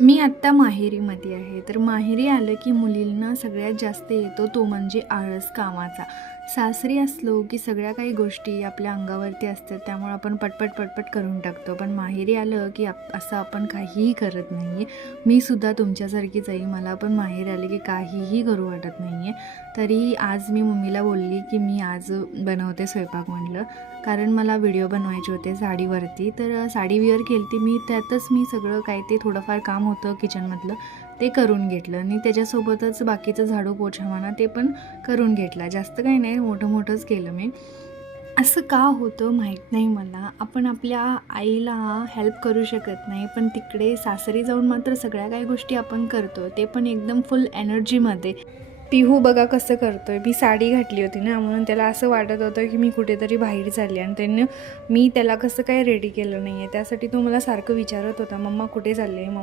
मी आत्ता माहेरीमध्ये आहे. तर माहेरी आलं की मुलींना सगळ्यात जास्त येतो तो म्हणजे आळस कामाचा. सासरी असलो की सगळ्या काही गोष्टी आपल्या अंगावरती असतात, त्यामुळे आपण पटपट करून टाकतो. पण माहेरी आलं की असं आपण काहीही करत नाही आहे. मी सुद्धा तुमच्यासारखीच आहे. मला पण माहेरी आले की काहीही करू वाटत नाही आहे. तरी आज मी मम्मीला बोलली की मी आज बनवते स्वयंपाक म्हटलं, कारण मला व्हिडिओ बनवायचे होते साडीवरती. तर साडी वेअर केली मी, त्यातच मी सगळं काय ते थोडंफार काम होतं किचनमधलं ते करून घेतलं आणि त्याच्यासोबतच बाकीचं झाडू पोछा म्हणा ते पण करून घेतला. जास्त काही नाही, मोठंच केलं मी. असं का होतं माहीत नाही मला. आपण आपल्या आईला हेल्प करू शकत नाही, पण तिकडे सासरी जाऊन मात्र सगळ्या काही गोष्टी आपण करतो, ते पण एकदम फुल एनर्जीमध्ये. पिहू बघा कसं करतोय. मी साडी घातली होती ना, म्हणून त्याला असं वाटत होतं की मी कुठेतरी बाहेर चालली, आणि मी त्याला कसं काय रेडी केलं नाही आहे, त्यासाठी तो मला सारखं विचारत होता, मम्मा कुठे चालले.